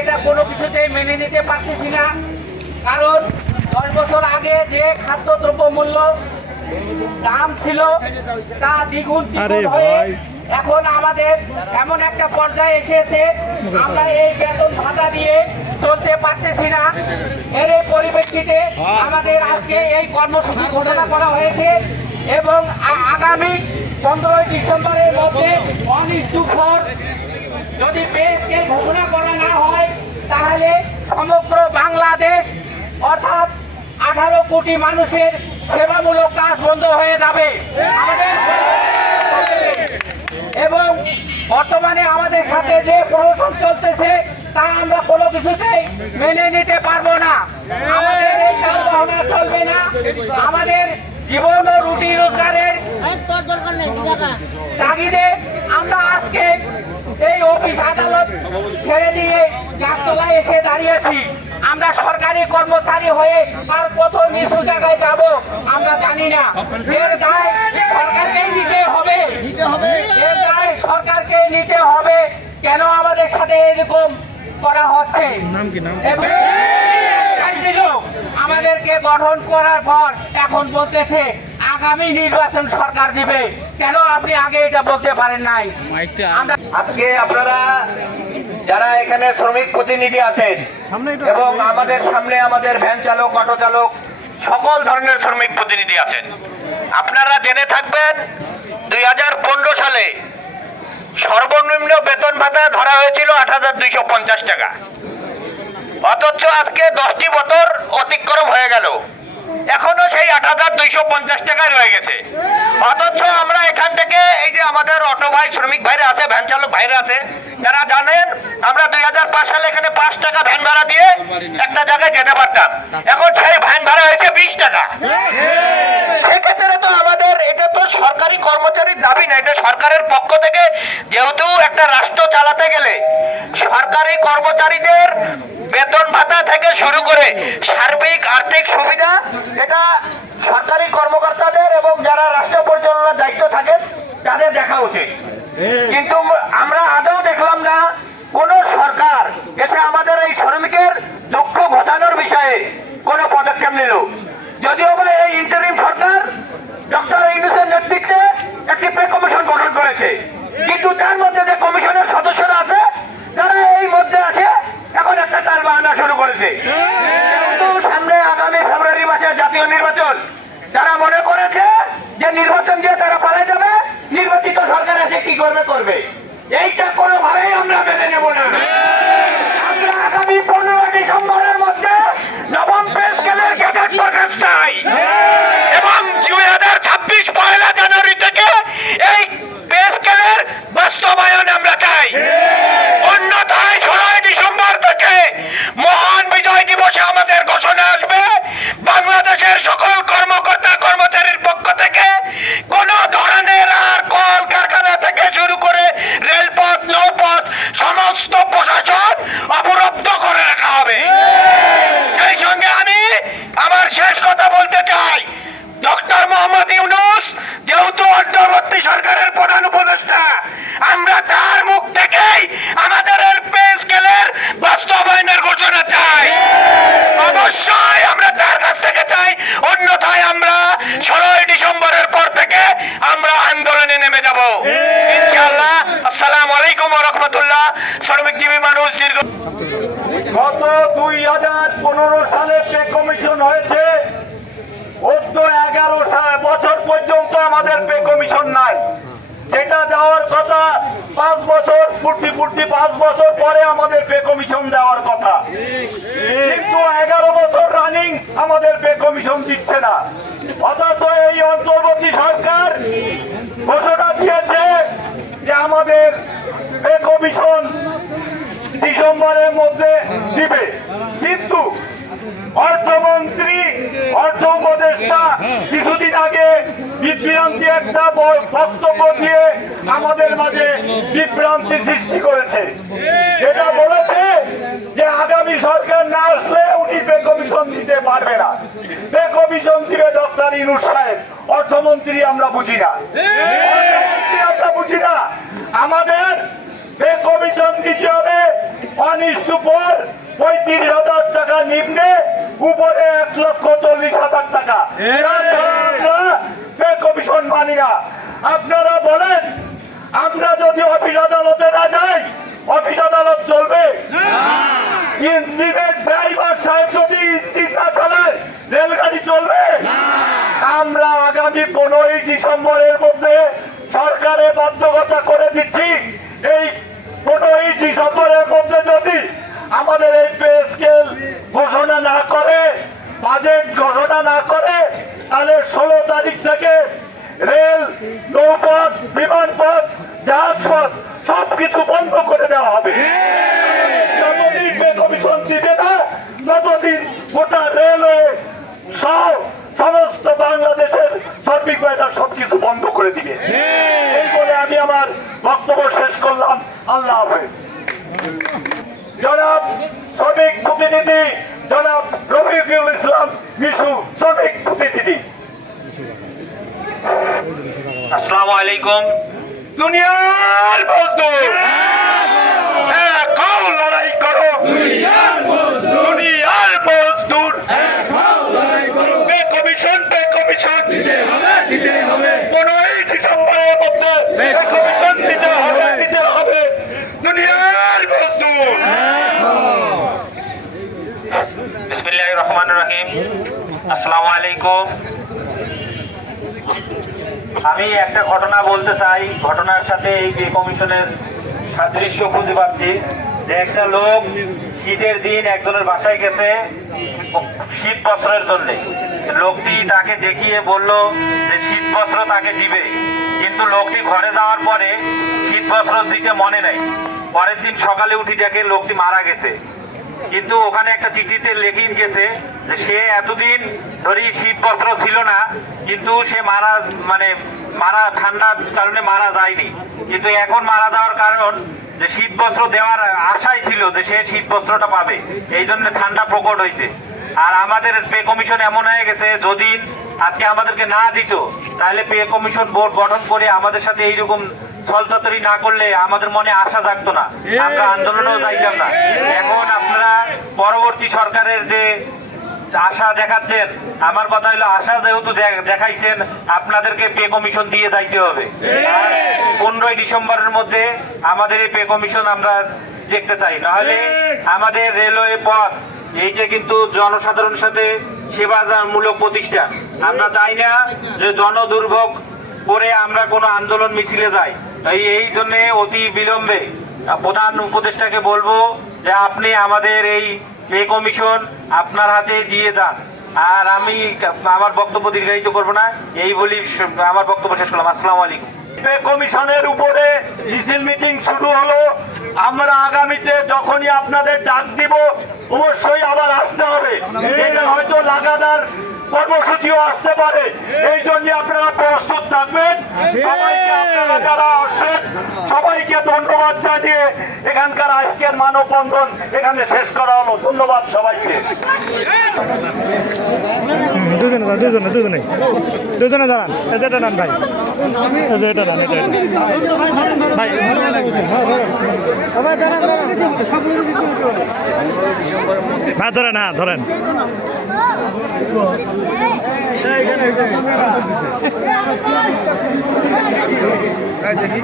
এটা কোনো কিছুতেই মেনে নিতে পারতেছি না। কারণ 10 বছর আগে যে খাদ্যদ্রব্য মূল্য দাম ছিল তা দ্বিগুণ হয়ে এখন আমাদের এমন একটা পর্যায়ে এসেছে আমরা এই বেতন ভাতা দিয়ে চলতে পারতেছি না। এর পরিপ্রেক্ষিতে আমাদের আজকে এই কর্মসূচি ঘোষণা করা হয়েছে এবং আগামী 15 ডিসেম্বরের মধ্যে যদি পে স্কেল ঘোষণা করা না হয় তাহলে সমগ্র বাংলাদেশ অর্থাৎ 18 কোটি মানুষের সেবামূলক কাজ বন্ধ হয়ে যাবে এবং বর্তমানে আমাদের সাথে যে প্রশাসন চলতেছে তা আমরা কোনো কিছুতেই মেনে নিতে পারবো না। আমাদের এই চালবাহনা চলবে না। আমাদের জীবন ও রুটি রোজগারের তাগিদে আমরা আজকে এই অফিস আদালত ছেড়ে দিয়ে গাছতলায় এসে দাঁড়িয়েছি। আমরা সরকারি কর্মচারী হয়ে আর কত নিচু জায়গায় যাব আমরা জানি না। এর দায় সরকারকেই নিতে হবে, এর দায় সরকারকে নিতে হবে। কেন আমাদের সাথে এরকম করা হচ্ছে? আমাদেরকে গঠন করার পর এখন বলতেছে আগামী নির্বাচন সরকার দিবে। কেন আপনি আগে এটা বলতে পারেন নাই? আজকে আপনারা যারা এখানে শ্রমিক প্রতিনিধি আছেন এবং আমাদের সামনে আমাদের ভ্যান চালক, অটো চালক, সকল ধরনের শ্রমিক প্রতিনিধি আছেন, আপনারা জেনে থাকবেন 2015 সালে সর্বনিম্ন বেতন ভাতা ধরা হয়েছিল 8,250 টাকা। অথচ আজকে 10টি বছর অতিক্রম হয়ে গেল, এখনো সেই 8,250 টাকায় রয়ে গেছে। অথচ আমরা এখান থেকে এই যে আমাদের অটো ভাই, শ্রমিক ভাইরা আছে, ভ্যান চালক ভাইরা আছে, যারা জানেন আমরা 2005 সালে এখানে 5 টাকা ভ্যান ভাড়া দিয়ে একটা জায়গায় যেতে পারতাম, এখন সেই ভ্যান ভাড়া হয়েছে 20 টাকা। সেক্ষেত্রে তো আমাদের এটা তো সরকারি কর্মচারীর দাবি না, এটা সরকারের পক্ষ থেকে, যেহেতু একটা রাষ্ট্র চালাতে গেলে সরকারি কর্মচারীদের বেতন ভাতা থেকে শুরু করে সার্বিক আর্থিক সুবিধা এটা সরকারি কর্মকর্তাদের এবং যারা রাষ্ট্র পরিচালনার দায়িত্ব থাকেন তাদের দেখা উচিত। কিন্তু আমরা আদৌ দেখলাম না কোন সরকার এসে আমাদের এই শ্রমিকের দুঃখ ঘটানোর বিষয়ে কোনো পদক্ষেপ নিল। যদিও বা এই ইন্টারিম সরকার ডক্টর ইউনূসের নেতৃত্বে একটি পে কমিশন গঠন করেছে, কিন্তু তার মধ্যে যে কমিশনের সদস্যরা আছে তারা এই মধ্যে আছে এখন একটা টালবাহানা শুরু করেছে। কিন্তু সামনে আগামী ফেব্রুয়ারি মাসে জাতীয় নির্বাচন, যারা মনে করেছে যে নির্বাচন দিয়ে তারা পালা যাবে, নির্বাচিত সরকার এসে কি করবে করবে, এইটা কোনোভাবেই আমরা মেনে নেব না। আমরা আগামী 15 ডিসেম্বরের মধ্যে নবম পে স্কেলের গেজেট প্রকাশ চাই এবং 2026 পয়লা জানুয়ারি থেকে এই পে স্কেলের বাস্তবায়ন আমরা চাই। অন্যথায় 16 ডিসেম্বর থেকে মহান বিজয় দিবসে আমাদের ঘোষণা আসবে, বাংলাদেশের সকল কর্মকর্তা কর্মচারীর পক্ষ থেকে কোন ধরনের আর কল কারখানা থেকে শুরু করে রেলপথ, নৌপথ সমস্ত প্রশাসন অবরুদ্ধ করে রাখা হবে। সেই সঙ্গে আমি আমার শেষ কথা বলতে চাই, ডক্টর মোহাম্মদ ইউনূস যেহেতু অন্তর্বর্তী সরকারের প্রধান উপদেষ্টা, আমরা তার মুখ থেকেই আমাদের পে স্কেলের বাস্তবায়নের ঘোষণা চাই। অবশ্যই আমরা তার কাছ থেকে চাই, অন্যথায় আমরা 16 ডিসেম্বরের পর থেকে আমরা আন্দোলনে নেমে যাব ইনশাআল্লাহ। আসসালামু আলাইকুম ওয়া রাহমাতুল্লাহ। শ্রমিকজীবী মানুষ দীর্ঘ গত 2015 সালে পে কমিশন হয়েছে, 11 বছর পর্যন্ত আমাদের পে কমিশন নাই। যেটা দেওয়ার কথা 5 বছর পূর্তি 5 বছর পরে আমাদের পে কমিশন দেওয়ার কথা, কিন্তু 11 বছর রানিং আমাদের পে কমিশন দিচ্ছে না। অথচ এই অন্তর্বর্তী সরকার ঘোষণা দিয়েছে যে আমাদের পে কমিশন ডিসেম্বরের মধ্যে দিবে, কিন্তু অর্থমন্ত্রী, অর্থ উপদেষ্টা কিছুদিন আগে বিভ্রান্তি একটা বক্তব্য দিয়ে আমাদের মাঝে বিভ্রান্তি সৃষ্টি করেছে, যেটা বলেছে যে আগামী সরকার না আসলে উনি পে কমিশন দিতে পারবে না। পে কমিশন দিবে ডক্টর ইউনূস সাহেব, অর্থমন্ত্রী আমরা বুঝি না, আমাদের পে কমিশন দিতে হবে 1:4 35,000 টাকা নিম্নে, উপরে 1,40,000 টাকা। আমরা পে কমিশন মানি না। আপনারা বলেন, আমরা যদি অফিস আদালতে না যাই, অফিস আদালত চলবে? ইঞ্জিনের ড্রাইভার সাহেব যদি ইঞ্জিন না চালায়, রেলগাড়ি চলবে? আমরা আগামী 15ই ডিসেম্বরের মধ্যে সরকারে বাধ্যকতা করে দিচ্ছি, এই 15ই ডিসেম্বরের মধ্যে যদি আমাদের এই পে স্কেল ঘোষণা না করে, বাজেট ঘোষণা না করে, তাহলে 16 তারিখ থেকে রেল, নৌপথ, বিমানপথ, জাহাজপথ সবকিছু বন্ধ করে দেওয়া হবে। যতদিন পে কমিশন দিবে না, ততদিন গোটা রেলওয়ে সহ সমস্ত বাংলাদেশের শ্রমিক ভাইরা সবকিছু বন্ধ করে দিবে। এই বলে আমি আমার বক্তব্য শেষ করলাম। আল্লাহ হাফেজ। জনাব শ্রমিক প্রতিনিধি জনাব রফিকুল ইসলাম মিশু, শ্রমিক প্রতিনিধি। আসসালামু আলাইকুম। দুনিয়ার মজদুর এখন লড়াই করো, দুনিয়ার মজদুর পে কমিশন 15ই ডিসেম্বরের মধ্যে পে কমিশন দিতে হবে দুনিয়ার মজদুর। বিসমিল্লাহির রহমানির রহিম। আসসালামু আলাইকুম। আমি একটা ঘটনা বলতে চাই, ঘটনার সাথে এই পে কমিশনের সাদৃশ্য খুঁজে পাচ্ছি। যে একটা লোক শীতের দিন একজনের বাসায় গেছে শীত বস্ত্রের জন্য। লোকটি তাকে দেখিয়ে বলল যে শীত বস্ত্র তাকে দিবে, কিন্তু লোকটি ঘরে যাওয়ার পরে শীত বস্ত্র দিতে মনে নেই। পরের দিন সকালে উঠি দেখে লোকটি মারা গেছে, কিন্তু ওখানে একটা চিঠিতে লেখি গেছে যে সে এতদিন ধরে শীত বস্ত্র ছিল না, কিন্তু সে মারা ঠান্ডার কারণে মারা যায়নি, কিন্তু এখন মারা যাওয়ার কারণ যে শীত বস্ত্র দেওয়ার আশাই ছিল যে সে শীত বস্ত্রটা পাবে, এই জন্য ঠান্ডা প্রকট হয়েছে। আর আমাদের পে কমিশন এমন হয়ে গেছে, যদি আজকে আমাদেরকে না দিত তাহলে পে কমিশন বোর্ড গঠন করে আমাদের সাথে এইরকম ছলচাতুরি না করলে আমাদের মনে আশা জাগতো না, আমরা আন্দোলনেও যাইতাম না। এখন আপনারা পরবর্তী সরকারের যে আশা দেখাচ্ছেন, আমার কথা হলো আশা যেহেতু দেখাইছেন, আপনাদেরকে পে কমিশন দিয়ে যাইতে হবে। আর 15ই ডিসেম্বরের মধ্যে আমাদের এই পে কমিশন আমরা দেখতে চাই, নাহলে আমাদের রেলওয়ে পথ এইটা কিন্তু জনসাধারণের সাথে সেবামূলক প্রতিষ্ঠান। আমরা চাই না যে জনদুর্ভোগ করে আমরা কোনো আন্দোলন মিছিলে যাই। এই জন্য অতি বিলম্বে প্রধান উপদেষ্টাকে বলবো যে আপনি আমাদের এই পে কমিশন আপনার হাতে দিয়ে যান। আর আমি আমার বক্তব্য দীর্ঘায়িত করবো না, এই বলি আমার বক্তব্য শেষ করলাম। আসসালামু আলাইকুম। পে কমিশনের উপরে মিছিল মিটিং শুরু হলো। আমরা আগামীতে যখনই আপনাদের ডাক দিব অবশ্যই আবার আসতে হবে। এটা হয়তো লাগাতার কর্মসূচিও আসতে পারে, এই জন্য আপনারা প্রস্তুত থাকবেন। সবাইকে, আপনারা যারা আসছেন সবাইকে ধন্যবাদ জানিয়ে এখানকার আজকের মানববন্ধন এখানে শেষ করা হলো। ধন্যবাদ সবাইকে। দুজনে দাঁড়ান, এটা নেন ভাই, এটা নেন, ভাই ধরেন, হ্যাঁ ধরেন। দেখি